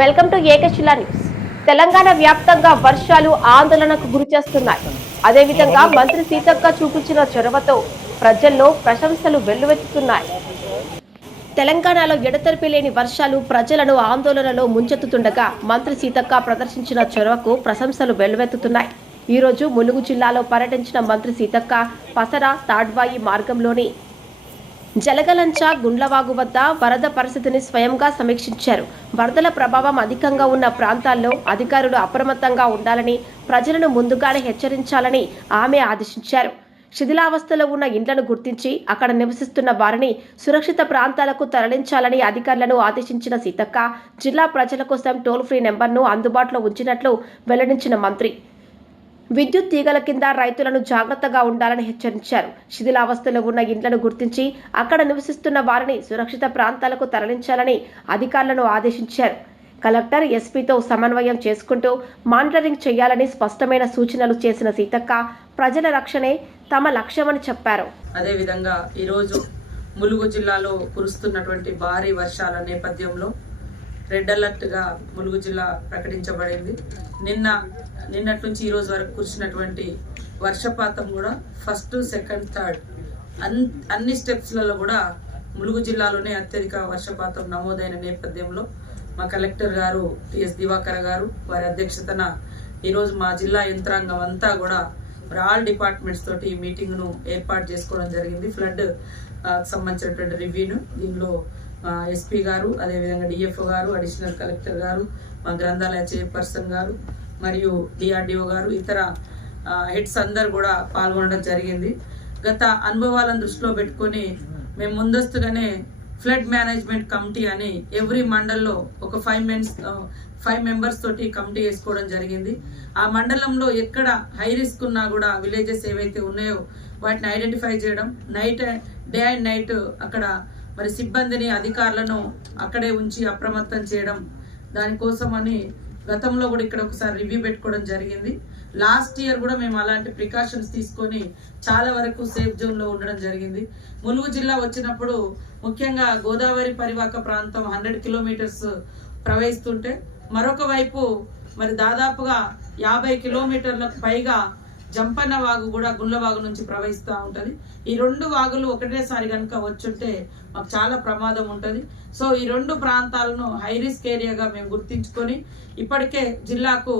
Welcome to Ekashila news. Telangana వ్యాప్తంగా వర్షాలు ఆందోళనకు గురిచేస్తున్నాయి. అదేవిధంగా మంత్రి సీతక్క చూపించిన చొరవతో ప్రజల్లో ప్రశంసలు వెల్లువెత్తుతున్నాయి. తెలంగాణలో ఎడతెరిపి లేని వర్షాలు ప్రజలను ఆందోళనలో ముంచెత్తుతుండగా మంత్రి సీతక్క ప్రదర్శించిన చొరవకు ప్రశంసలు వెల్లువెత్తుతున్నాయి. ఈ రోజు ములుగు జిల్లాలో పర్యటించిన మంత్రి సీతక్క పసర తాడ్వాయి మార్గంలోని జలగలంచ గుండ్లవాగు వద్ద వరద పరిస్థితిని స్వయంగా సమీక్షించారు. వరదల ప్రభావం అధికంగా ఉన్న ప్రాంతాల్లో అధికారులు అప్రమత్తంగా ఉండాలని, ప్రజలను ముందుగానే హెచ్చరించాలని ఆమె ఆదేశించారు. శిథిలావస్థలో ఉన్న ఇండ్లను గుర్తించి అక్కడ నివసిస్తున్న వారిని సురక్షిత ప్రాంతాలకు తరలించాలని అధికారులను ఆదేశించిన సీతక్క జిల్లా ప్రజల కోసం టోల్ ఫ్రీ నెంబర్ను అందుబాటులో ఉంచినట్లు వెల్లడించిన మంత్రి విద్యుత్ తీగల కింద రైతులను జాగ్రత్తగా ఉండాలని హెచ్చరించారు. శిథిలావస్థలో ఉన్న ఇండ్లను గుర్తించి అక్కడ నివసిస్తున్న వారిని సురక్షిత ప్రాంతాలకు తరలించాలని అధికారులను ఆదేశించారు. కలెక్టర్, ఎస్పీతో సమన్వయం చేసుకుంటూ మానిటరింగ్ చేయాలని స్పష్టమైన సూచనలు చేసిన సీతక్క ప్రజల రక్షణే తమ లక్ష్యమని చెప్పారు. అదేవిధంగా ఈరోజు ములుగు జిల్లాలో కురుస్తున్నటువంటి భారీ వర్షాల నేపథ్యంలో రెడ్ అలర్ట్గా ములుగు జిల్లా ప్రకటించబడింది. నిన్నటి నుంచి ఈ రోజు వరకు కురిసినటువంటి వర్షపాతం కూడా ఫస్ట్, సెకండ్, థర్డ్ అన్ని స్టెప్స్లలో కూడా ములుగు జిల్లాలోనే అత్యధిక వర్షపాతం నమోదైన నేపథ్యంలో మా కలెక్టర్ గారు టిఎస్ దివాకర్ గారు వారి అధ్యక్షతన ఈరోజు మా జిల్లా యంత్రాంగం అంతా కూడా ఆల్ డిపార్ట్మెంట్స్ తోటి ఈ మీటింగ్ను ఏర్పాటు చేసుకోవడం జరిగింది. ఫ్లడ్ సంబంధించినటువంటి రివ్యూను దీనిలో ఎస్పీ గారు, అదేవిధంగా డిఎఫ్ఓ గారు, అడిషనల్ కలెక్టర్ గారు, మా గ్రంథాలయ చైర్పర్సన్ గారు మరియు డిఆర్డిఓ గారు, ఇతర హెడ్స్ అందరు కూడా పాల్గొనడం జరిగింది. గత అనుభవాలను దృష్టిలో పెట్టుకొని మేము ముందస్తుగానే ఫ్లడ్ మేనేజ్మెంట్ కమిటీ అని ఎవ్రీ మండల్లో ఒక 5 మెంబర్స్ తోటి కమిటీ వేసుకోవడం జరిగింది. ఆ మండలంలో ఎక్కడ హై రిస్క్ ఉన్నా కూడా విలేజెస్ ఏవైతే ఉన్నాయో వాటిని ఐడెంటిఫై చేయడం, డే అండ్ నైట్ అక్కడ మరి సిబ్బందిని, అధికారులను అక్కడే ఉంచి అప్రమత్తం చేయడం, దానికోసమని గతంలో కూడా ఇక్కడ ఒకసారి రివ్యూ పెట్టుకోవడం జరిగింది. లాస్ట్ ఇయర్ కూడా మేము అలాంటి ప్రికాషన్స్ తీసుకొని చాలా వరకు సేఫ్ జోన్లో ఉండడం జరిగింది. ములుగు జిల్లా వచ్చినప్పుడు ముఖ్యంగా గోదావరి పరివాహక ప్రాంతం 100 కిలోమీటర్స్ ప్రవహిస్తుంటే మరొక వైపు మరి దాదాపుగా 50 కిలోమీటర్లకు పైగా జంపన్న వాగు కూడా గుండ్లవాగు నుంచి ప్రవహిస్తూ ఉంటుంది. ఈ 2 వాగులు ఒకటేసారి కనుక వచ్చుంటే మాకు చాలా ప్రమాదం ఉంటుంది. సో ఈ 2 ప్రాంతాలను హై రిస్క్ ఏరియాగా మేము గుర్తించుకొని ఇప్పటికే జిల్లాకు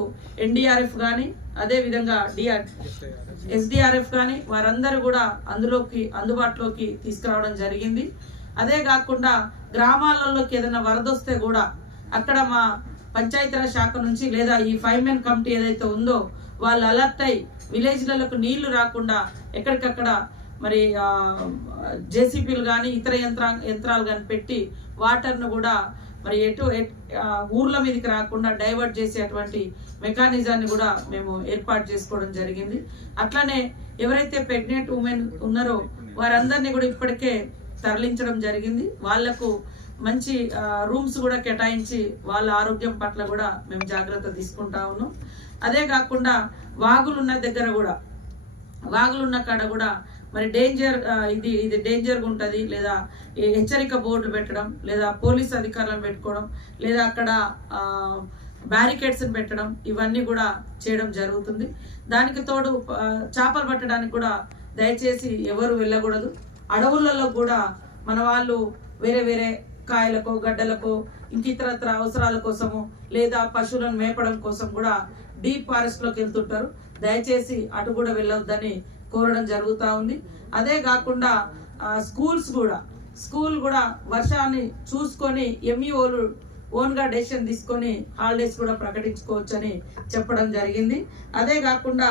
ఎన్డీఆర్ఎఫ్ కానీ, అదేవిధంగా ఎస్డిఆర్ఎఫ్ కానీ వారందరూ కూడా అందుబాటులోకి తీసుకురావడం జరిగింది. అదే కాకుండా గ్రామాలలోకి ఏదైనా వరద వస్తే కూడా అక్కడ మా పంచాయతీరాజ్ శాఖ నుంచి లేదా ఈ 5 మెన్ కమిటీ ఏదైతే ఉందో వాళ్ళు అలర్ట్ అయి విలేజ్లకు నీళ్లు రాకుండా ఎక్కడికక్కడ మరి జేసీపీలు కానీ ఇతర యంత్రాలు కానీ పెట్టి వాటర్ను కూడా మరి ఊర్ల మీదకి రాకుండా డైవర్ట్ చేసేటువంటి మెకానిజాన్ని కూడా మేము ఏర్పాటు చేసుకోవడం జరిగింది. అట్లానే ఎవరైతే ప్రెగ్నెంట్ ఉమెన్ ఉన్నారో వారందరినీ కూడా ఇప్పటికే తరలించడం జరిగింది. వాళ్లకు మంచి రూమ్స్ కూడా కేటాయించి వాళ్ళ ఆరోగ్యం పట్ల కూడా మేము జాగ్రత్త తీసుకుంటా ఉన్నాం. అదే కాకుండా వాగులున్న దగ్గర కూడా, వాగులున్న కాడ కూడా మరి ఇది డేంజర్గా ఉంటుంది, లేదా హెచ్చరిక బోర్డులు పెట్టడం, లేదా పోలీస్ అధికారులను పెట్టుకోవడం, లేదా అక్కడ బ్యారికేడ్స్ని పెట్టడం, ఇవన్నీ కూడా చేయడం జరుగుతుంది. దానికి తోడు చేపలు పట్టడానికి కూడా దయచేసి ఎవరు వెళ్ళకూడదు. అడవులలో కూడా మన వాళ్ళు వేరే కాయలకో, గడ్డలకో, ఇంక ఇతరత్ర అవసరాల కోసము లేదా పశువులను మేపడం కోసం కూడా డీప్ ఫారెస్ట్ లోకి వెళ్తుంటారు. దయచేసి అటు కూడా వెళ్ళొద్దని కోరడం జరుగుతూ ఉంది. అదే కాకుండా స్కూల్ కూడా వర్షాన్ని చూసుకొని ఎంఈఓలు ఓన్గా డెసిషన్ తీసుకొని హాలిడేస్ కూడా ప్రకటించుకోవచ్చని చెప్పడం జరిగింది. అదే కాకుండా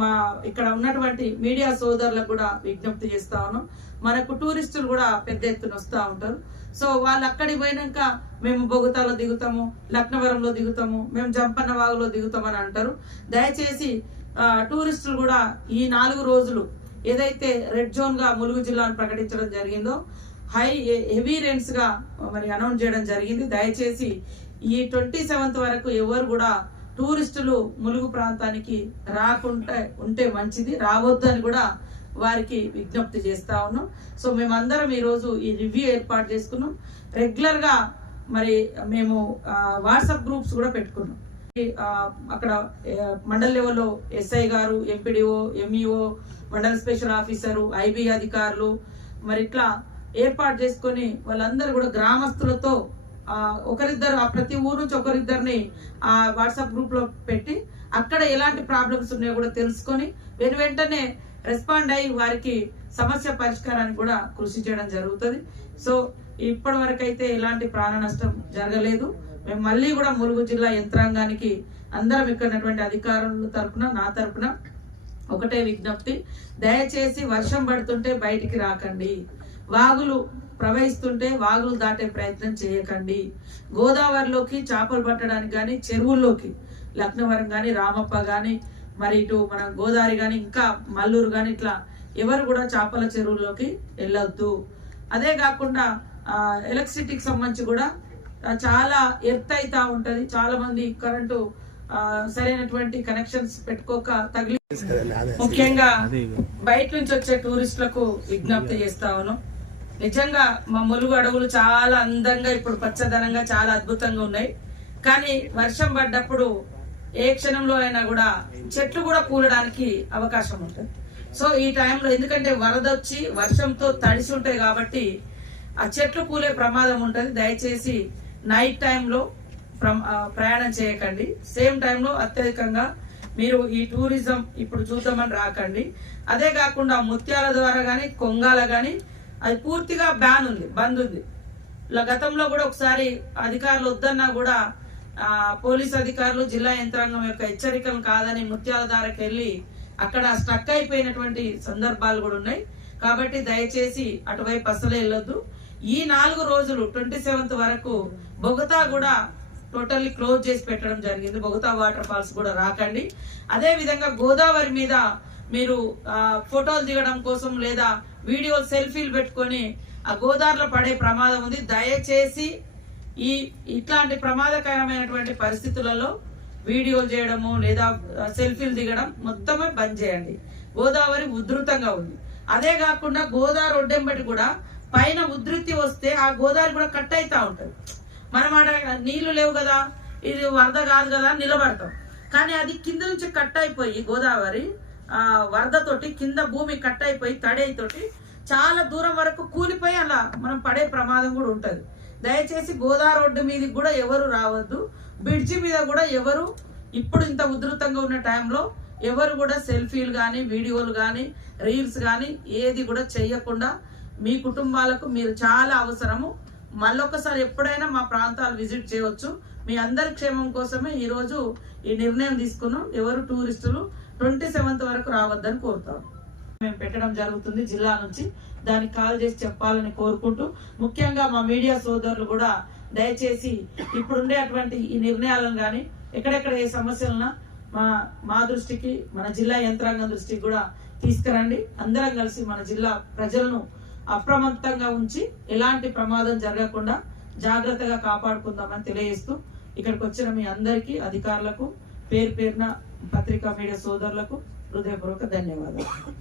మా ఇక్కడ ఉన్నటువంటి మీడియా సోదరులకు కూడా విజ్ఞప్తి చేస్తా ఉన్నాం. మనకు టూరిస్టులు కూడా పెద్ద ఎత్తున వస్తూ ఉంటారు. సో వాళ్ళు అక్కడికి పోయినాక మేము బొగుతాలో దిగుతాము, లక్నవరంలో దిగుతాము, మేము జంపన్న వాగులో దిగుతామని అంటారు. దయచేసి టూరిస్టులు కూడా ఈ 4 రోజులు ఏదైతే రెడ్ జోన్గా ములుగు జిల్లాను ప్రకటించడం జరిగిందో హెవీ రెయిన్స్ గా మరి అనౌన్స్ చేయడం జరిగింది. దయచేసి ఈ 27th వరకు ఎవరు కూడా టూరిస్టులు ములుగు ప్రాంతానికి రాకుండా ఉంటే మంచిది, రావద్దు అని కూడా వారికి విజ్ఞప్తి చేస్తా ఉన్నాం. సో మేమందరం ఈరోజు ఈ రివ్యూ ఏర్పాటు చేసుకున్నాం. రెగ్యులర్గా మరి మేము వాట్సాప్ గ్రూప్స్ కూడా పెట్టుకున్నాం. అక్కడ మండల్ లెవెల్లో ఎస్ఐ గారు, MPDO, MEO, mandal special officer, IB అధికారులు మరి ఇట్లా ఏర్పాటు చేసుకొని వాళ్ళందరూ కూడా గ్రామస్తులతో ఒకరిద్దరు ప్రతి ఊరు నుంచి ఒకరిద్దరిని ఆ వాట్సాప్ గ్రూప్ లో పెట్టి అక్కడ ఎలాంటి ప్రాబ్లమ్స్ ఉన్నాయో కూడా తెలుసుకొని వెంటనే రెస్పాండ్ అయ్యి వారికి సమస్య పరిష్కారానికి కూడా కృషి చేయడం జరుగుతుంది. సో ఇప్పటి వరకు అయితే ఎలాంటి ప్రాణ నష్టం జరగలేదు. మేము మళ్ళీ కూడా ములుగు జిల్లా యంత్రాంగానికి అందరం ఇక్కడ అధికారుల తరపున, నా తరపున ఒకటే విజ్ఞప్తి, దయచేసి వర్షం పడుతుంటే బయటికి రాకండి, వాగులు ప్రవహిస్తుంటే వాగులు దాటే ప్రయత్నం చేయకండి, గోదావరిలోకి చేపలు పట్టడానికి కానీ, చెరువుల్లోకి లక్నవరం కానీ, రామప్ప కానీ, మరి ఇటు మన గోదావరి కానీ, ఇంకా మల్లూరు కానీ ఇట్లా ఎవరు కూడా చేపల చెరువుల్లోకి వెళ్ళొద్దు. అదే కాకుండా ఎలక్ట్రిసిటీకి సంబంధించి కూడా చాలా ఎర్త్ అవుతా ఉంటది. చాలా మంది కరెంటు సరైనటువంటి కనెక్షన్స్ పెట్టుకోక తగిలి, ముఖ్యంగా బయట నుంచి వచ్చే టూరిస్టులకు విజ్ఞప్తి చేస్తా ఉన్నాం. నిజంగా మా ములుగు అడవులు చాలా అందంగా ఇప్పుడు పచ్చదనంగా చాలా అద్భుతంగా ఉన్నాయి. కానీ వర్షం పడ్డప్పుడు ఏ క్షణంలో అయినా కూడా చెట్లు కూడా కూలడానికి అవకాశం ఉంటుంది. సో ఈ టైంలో ఎందుకంటే వరద వచ్చి వర్షంతో తడిసి ఉంటాయి కాబట్టి ఆ చెట్లు కూలే ప్రమాదం ఉంటుంది. దయచేసి నైట్ టైంలో ప్రయాణం చేయకండి. సేమ్ టైంలో అత్యధికంగా మీరు ఈ టూరిజం ఇప్పుడు చూద్దామని రాకండి. అదే కాకుండా ముత్యాల ద్వారా కానీ, కొంగాల కానీ అది పూర్తిగా బ్యాన్ ఉంది, బంద్ ఉంది. ఇలా గతంలో కూడా ఒకసారి అధికారులు వద్దన్నా కూడా పోలీస్ అధికారులు, జిల్లా యంత్రాంగం యొక్క హెచ్చరికలు కాదని ముత్యాల దారికి వెళ్ళి అక్కడ స్ట్రక్ అయిపోయినటువంటి సందర్భాలు కూడా ఉన్నాయి. కాబట్టి దయచేసి అటువైపు అసలే వెళ్ళొద్దు. ఈ 4 రోజులు 27th వరకు బొగతా కూడా టోటల్లీ క్లోజ్ చేసి పెట్టడం జరిగింది. బొగతా వాటర్ ఫాల్స్ కూడా రాకండి. అదే విధంగా గోదావరి మీద మీరు ఫోటోలు దిగడం కోసం లేదా వీడియో సెల్ఫీలు పెట్టుకొని ఆ గోదావరిలో పడే ప్రమాదం ఉంది. దయచేసి ఇట్లాంటి ప్రమాదకరమైనటువంటి పరిస్థితులలో వీడియోలు చేయడము లేదా సెల్ఫీలు దిగడం మొత్తమే బంద్ చేయండి. గోదావరి ఉధృతంగా ఉంది. అదే కాకుండా గోదావరి ఒడ్డెంబటి కూడా పైన ఉధృతి వస్తే ఆ గోదావరి కూడా కట్ అవుతా ఉంటది. మనం ఆడ నీళ్లు లేవు కదా, ఇది వరద కాదు కదా నిలబడతాం. కానీ అది కింద నుంచి కట్ అయిపోయి గోదావరి వరదతోటి కింద భూమి కట్ అయిపోయి తడేతోటి చాలా దూరం వరకు కూలిపోయి అలా మనం పడే ప్రమాదం కూడా ఉంటది. దయచేసి గోదావరి రోడ్డు మీదకి కూడా ఎవరు రావద్దు. బ్రిడ్జి మీద కూడా ఎవరు ఇప్పుడు ఇంత ఉధృతంగా ఉన్న టైంలో ఎవరు కూడా సెల్ఫీలు కానీ, వీడియోలు కానీ, రీల్స్ కానీ ఏది కూడా చెయ్యకుండా మీ కుటుంబాలకు మీరు చాలా అవసరము. మళ్ళొకసారి ఎప్పుడైనా మా ప్రాంతాలు విజిట్ చేయవచ్చు. మీ అందరి క్షేమం కోసమే ఈరోజు ఈ నిర్ణయం తీసుకున్నాం. ఎవరు టూరిస్టులు 27th వరకు రావద్దని కోరుతాం. మేము పెట్టడం జరుగుతుంది జిల్లా నుంచి. దానికి కాల్ చేసి చెప్పాలని కోరుకుంటూ, ముఖ్యంగా మా మీడియా సోదరులు కూడా దయచేసి ఇప్పుడుండే అటువంటి ఈ నిర్ణయాలను కానీ ఎక్కడెక్కడ ఏ సమస్యలన్నా మా దృష్టికి, మన జిల్లా యంత్రాంగం దృష్టికి కూడా తీసుకురండి. అందరం కలిసి మన జిల్లా ప్రజలను అప్రమత్తంగా ఉంచి ఎలాంటి ప్రమాదం జరగకుండా జాగ్రత్తగా కాపాడుకుందామని తెలియజేస్తూ ఇక్కడికి వచ్చిన మీ అందరికీ, అధికారులకు, పేరు పేరున పత్రికా మీడియా సోదరులకు హృదయపూర్వక ధన్యవాదాలు.